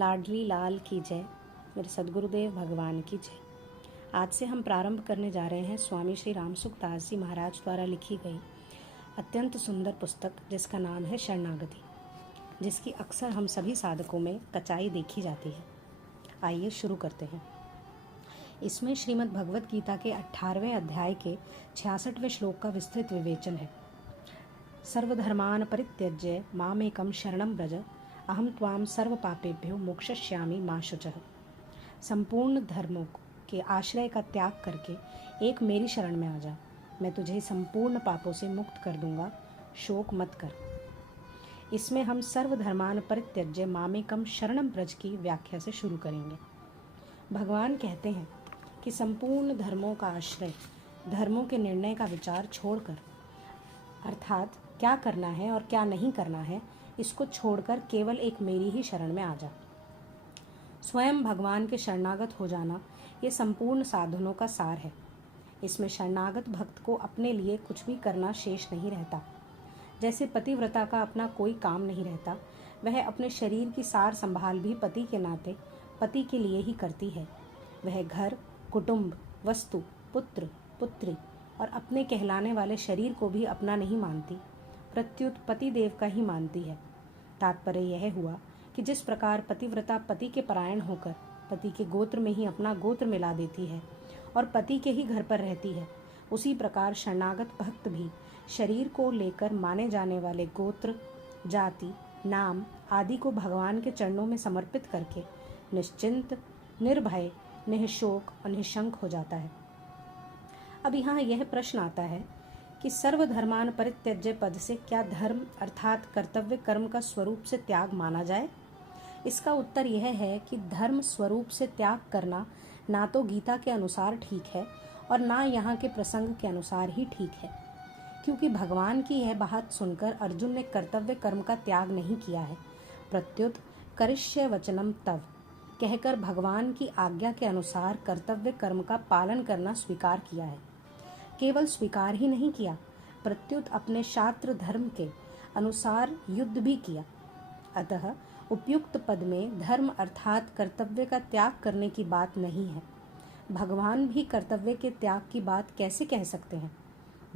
लाडली लाल की जय, मेरे सद्गुरुदेव भगवान की जय। आज से हम प्रारंभ करने जा रहे हैं स्वामी श्री रामसुखदास जी महाराज द्वारा लिखी गई अत्यंत सुंदर पुस्तक जिसका नाम है शरणागति, जिसकी अक्सर हम सभी साधकों में कचाई देखी जाती है। आइए शुरू करते हैं। इसमें श्रीमद् भगवत गीता के 18वें अध्याय के 66वें श्लोक का विस्तृत विवेचन है। सर्वधर्मान परित्यज्य मामेकं शरणं व्रज, अहम त्वाम सर्व पापेभ्यो मोक्षयिष्यामि मा शुचः। संपूर्ण धर्मों के आश्रय का त्याग करके एक मेरी शरण में आ जा, मैं तुझे संपूर्ण पापों से मुक्त कर दूंगा, शोक मत कर। इसमें हम सर्वधर्मान परित्यज्य मामेकं शरणं व्रज की व्याख्या से शुरू करेंगे। भगवान कहते हैं कि संपूर्ण धर्मों का आश्रय, धर्मों के निर्णय का विचार छोड़कर, अर्थात क्या करना है और क्या नहीं करना है, इसको छोड़कर केवल एक मेरी ही शरण में आ जा। स्वयं भगवान के शरणागत हो जाना ये संपूर्ण साधनों का सार है। इसमें शरणागत भक्त को अपने लिए कुछ भी करना शेष नहीं रहता। जैसे पतिव्रता का अपना कोई काम नहीं रहता, वह अपने शरीर की सार संभाल भी पति के नाते पति के लिए ही करती है। वह घर, कुटुंब, वस्तु, पुत्र, पुत्री और अपने कहलाने वाले शरीर को भी अपना नहीं मानती, प्रत्युत पति देव का ही मानती है। तात्पर्य यह हुआ कि जिस प्रकार पतिव्रता पति के परायण होकर पति के गोत्र में ही अपना गोत्र मिला देती है और पति के ही घर पर रहती है, उसी प्रकार शरणागत भक्त भी शरीर को लेकर माने जाने वाले गोत्र, जाति, नाम आदि को भगवान के चरणों में समर्पित करके निश्चिंत, निर्भय, निःशोक और निःशंक हो जाता है। अब यहाँ यह प्रश्न आता है कि सर्वधर्मान परित्यज्य पद से क्या धर्म अर्थात कर्तव्य कर्म का स्वरूप से त्याग माना जाए? इसका उत्तर यह है कि धर्म स्वरूप से त्याग करना ना तो गीता के अनुसार ठीक है और ना यहाँ के प्रसंग के अनुसार ही ठीक है, क्योंकि भगवान की यह बात सुनकर अर्जुन ने कर्तव्य कर्म का त्याग नहीं किया है, प्रत्युत करिष्य वचनम तव कहकर भगवान की आज्ञा के अनुसार कर्तव्य कर्म का पालन करना स्वीकार किया है। केवल स्वीकार ही नहीं किया, प्रत्युत अपने शास्त्र धर्म के अनुसार युद्ध भी किया। अतः उपयुक्त पद में धर्म अर्थात कर्तव्य का त्याग करने की बात नहीं है। भगवान भी कर्तव्य के त्याग की बात कैसे कह सकते हैं?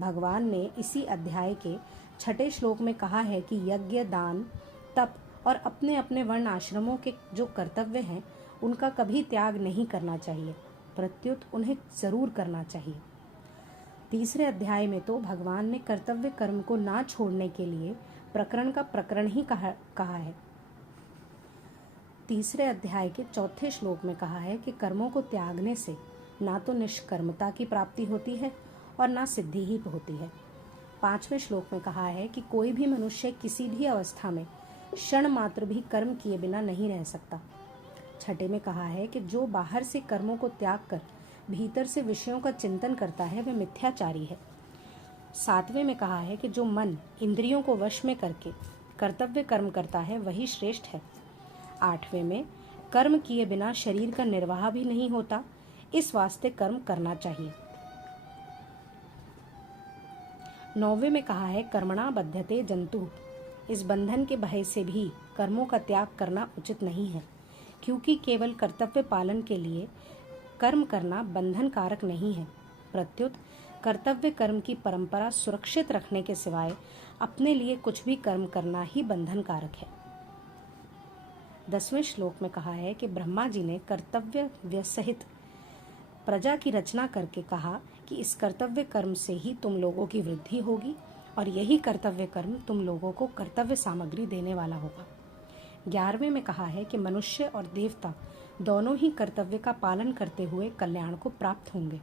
भगवान ने इसी अध्याय के 6 श्लोक में कहा है कि यज्ञ, दान, तप और अपने अपने वर्ण आश्रमों के जो कर्तव्य हैं उनका कभी त्याग नहीं करना चाहिए, प्रत्युत उन्हें जरूर करना चाहिए। तीसरे अध्याय में तो भगवान ने कर्तव्य कर्म को ना छोड़ने के लिए प्रकरण का प्रकरण ही कहा है। तीसरे अध्याय के 4 श्लोक में कहा है कि कर्मों को त्यागने से ना तो निष्कर्मता की प्राप्ति होती है और ना सिद्धि ही होती है। 5वें श्लोक में कहा है कि कोई भी मनुष्य किसी भी अवस्था में क्षण मात्र भी कर्म किए बिना नहीं रह सकता। 6 में कहा है कि जो बाहर से कर्मों को त्याग कर भीतर से विषयों का चिंतन करता है वह मिथ्याचारी है। 7वें में कहा है कि जो मन इंद्रियों को वश में करके कर्तव्य कर्म करता है वही श्रेष्ठ है। 8वें में कर्म किए बिना शरीर का निर्वाह भी नहीं होता, इस वास्ते कर्म करना चाहिए। 9वें में कहा है कर्मणा बध्यते जंतु, इस बंधन के भय से भी कर्मों का त्याग करना उचित नहीं है, क्योंकि केवल कर्तव्य पालन के लिए कर्म करना बंधन कारक नहीं है, प्रत्युत कर्तव्य कर्म की परंपरा सुरक्षित रखने के सिवाय अपने लिए कुछ भी कर्म करना ही बंधन कारक है। 10वें श्लोक में कहा है कि ब्रह्मा जी ने कर्तव्य व्यसहित प्रजा की रचना करके कहा कि इस कर्तव्य कर्म से ही तुम लोगों की वृद्धि होगी और यही कर्तव्य कर्म तुम लोगों को कर्तव्य सामग्री देने वाला होगा। 11वें में कहा है कि मनुष्य और देवता दोनों ही कर्तव्य का पालन करते हुए कल्याण को प्राप्त होंगे।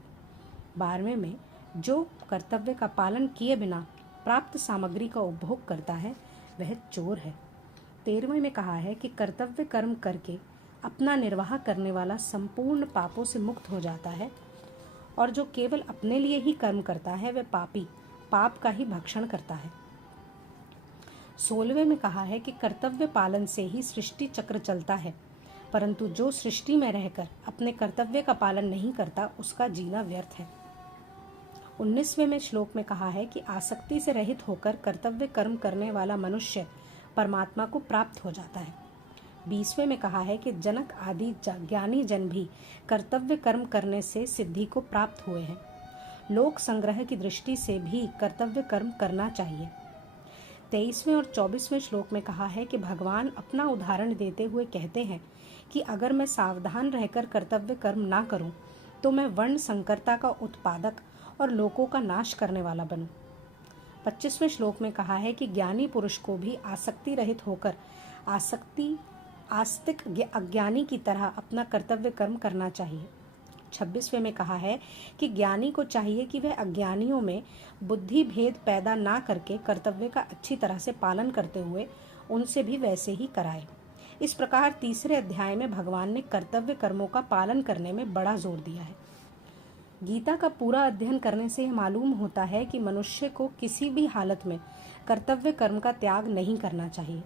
12वें में जो कर्तव्य का पालन किए बिना प्राप्त सामग्री का उपभोग करता है वह चोर है। 13वें में कहा है कि कर्तव्य कर्म करके अपना निर्वाह करने वाला संपूर्ण पापों से मुक्त हो जाता है और जो केवल अपने लिए ही कर्म करता है वह पापी पाप का ही भक्षण करता है। 16वें में कहा है कि कर्तव्य पालन से ही सृष्टि चक्र चलता है, परंतु जो सृष्टि में रहकर अपने कर्तव्य का पालन नहीं करता उसका जीना व्यर्थ है। 19वें में श्लोक में कहा है कि आसक्ति से रहित होकर कर्तव्य कर्म करने वाला मनुष्य परमात्मा को प्राप्त हो जाता है। 20वें में कहा है कि जनक आदि ज्ञानी जन भी कर्तव्य कर्म करने से सिद्धि को प्राप्त हुए हैं। लोक संग्रह की दृष्टि से भी कर्तव्य कर्म करना चाहिए। 23वें और 24वें श्लोक में कहा है कि भगवान अपना उदाहरण देते हुए कहते हैं कि अगर मैं सावधान रहकर कर्तव्य कर्म ना करूं तो मैं वर्ण संकरता का उत्पादक और लोकों का नाश करने वाला बनूं। 25वें श्लोक में कहा है कि ज्ञानी पुरुष को भी आसक्ति रहित होकर आस्तिक अज्ञानी की तरह अपना कर्तव्य कर्म करना चाहिए। 26वें में कहा है कि ज्ञानी को चाहिए कि वह अज्ञानियों में बुद्धि भेद पैदा ना करके कर्तव्य का अच्छी तरह से पालन करते हुए उनसे भी वैसे ही कराए। इस प्रकार तीसरे अध्याय में भगवान ने कर्तव्य कर्मों का पालन करने में बड़ा जोर दिया है। गीता का पूरा अध्ययन करने से यह मालूम होता है कि मनुष्य को किसी भी हालत में कर्तव्य कर्म का त्याग नहीं करना चाहिए।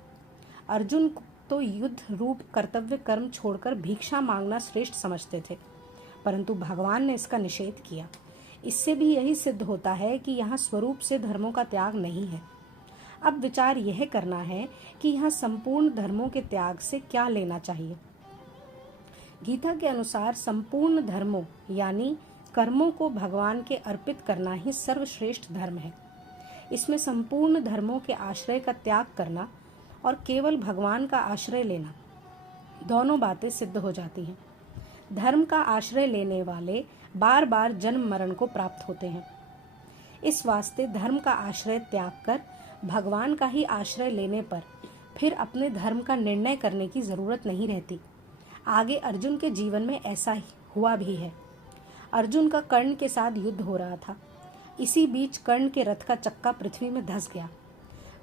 अर्जुन तो युद्ध रूप कर्तव्य कर्म छोड़कर भिक्षा मांगना श्रेष्ठ समझते थे, परंतु भगवान ने इसका निषेध किया। इससे भी यही सिद्ध होता है कि यहाँ स्वरूप से धर्मों का त्याग नहीं है। अब विचार यह करना है कि यहाँ संपूर्ण धर्मों के त्याग से क्या लेना चाहिए। गीता के अनुसार संपूर्ण धर्मों यानी कर्मों को भगवान के अर्पित करना ही सर्वश्रेष्ठ धर्म है। इसमें संपूर्ण धर्मों के आश्रय का त्याग करना और केवल भगवान का आश्रय लेना, दोनों बातें सिद्ध हो जाती हैं। धर्म का आश्रय लेने वाले बार बार जन्म मरण को प्राप्त होते हैं। इस वास्ते धर्म का आश्रय त्याग कर भगवान का ही आश्रय लेने पर फिर अपने धर्म का निर्णय करने की जरूरत नहीं रहती। आगे अर्जुन के जीवन में ऐसा ही हुआ भी है। अर्जुन का कर्ण के साथ युद्ध हो रहा था। इसी बीच कर्ण के रथ का चक्का पृथ्वी में धंस गया।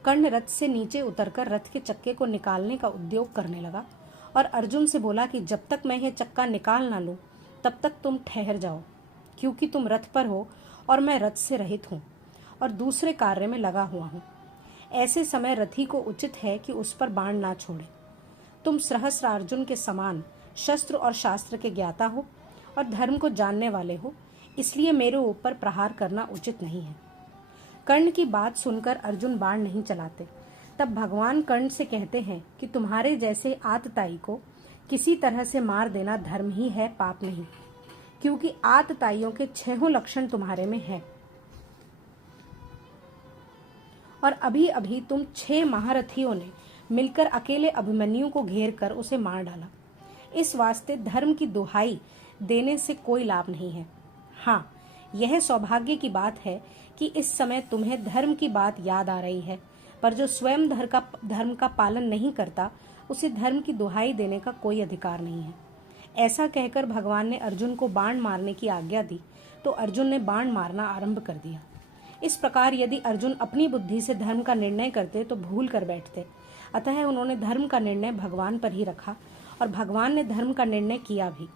कर्ण रथ से नीचे उतरकर रथ के चक्के को निकालने का उद्योग करने लगा और अर्जुन से बोला कि जब तक मैं यह चक्का निकाल ना लूं तब तक तुम ठहर जाओ, क्योंकि तुम रथ पर हो और मैं रथ से रहित हूं और दूसरे कार्य में लगा हुआ हूं। ऐसे समय रथी को उचित है कि उस पर बाण ना छोड़े। तुम सहस्रार्जुन के समान शस्त्र और शास्त्र के ज्ञाता हो और धर्म को जानने वाले हो, इसलिए मेरे ऊपर प्रहार करना उचित नहीं है। कर्ण की बात सुनकर अर्जुन बाण नहीं चलाते। तब भगवान कर्ण से कहते हैं कि तुम्हारे जैसे आतताई को किसी तरह से मार देना धर्म ही है, पाप नहीं, क्योंकि आतताइयों के 6 लक्षण तुम्हारे में है और अभी अभी तुम 6 महारथियों ने मिलकर अकेले अभिमन्यु को घेर कर उसे मार डाला। इस वास्ते धर्म की दुहाई देने से कोई लाभ नहीं है। हाँ, यह सौभाग्य की बात है कि इस समय तुम्हें धर्म की बात याद आ रही है, पर जो स्वयं धर्म का पालन नहीं करता उसे धर्म की दुहाई देने का कोई अधिकार नहीं है। ऐसा कहकर भगवान ने अर्जुन को बाण मारने की आज्ञा दी तो अर्जुन ने बाण मारना आरंभ कर दिया। इस प्रकार यदि अर्जुन अपनी बुद्धि से धर्म का निर्णय करते तो भूल कर बैठते। अतः उन्होंने धर्म का निर्णय भगवान पर ही रखा और भगवान ने धर्म का निर्णय किया भी।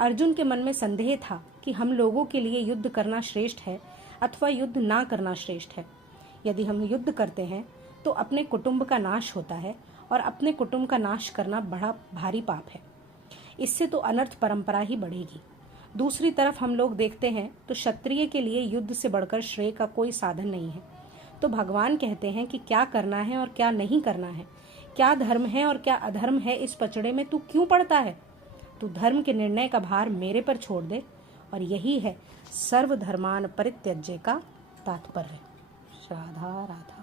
अर्जुन के मन में संदेह था कि हम लोगों के लिए युद्ध करना श्रेष्ठ है अथवा युद्ध ना करना श्रेष्ठ है। यदि हम युद्ध करते हैं तो अपने कुटुंब का नाश होता है और अपने कुटुंब का नाश करना बड़ा भारी पाप है। इससे तो अनर्थ परंपरा ही बढ़ेगी। दूसरी तरफ हम लोग देखते हैं तो क्षत्रिय के लिए युद्ध से बढ़कर श्रेय का कोई साधन नहीं है। तो भगवान कहते हैं कि क्या करना है और क्या नहीं करना है, क्या धर्म है और क्या अधर्म है, इस पचड़े में तू क्यों पड़ता है। तू धर्म के निर्णय का भार मेरे पर छोड़ दे, और यही है सर्वधर्मान परित्यज्य का तात्पर्य। राधा राधा।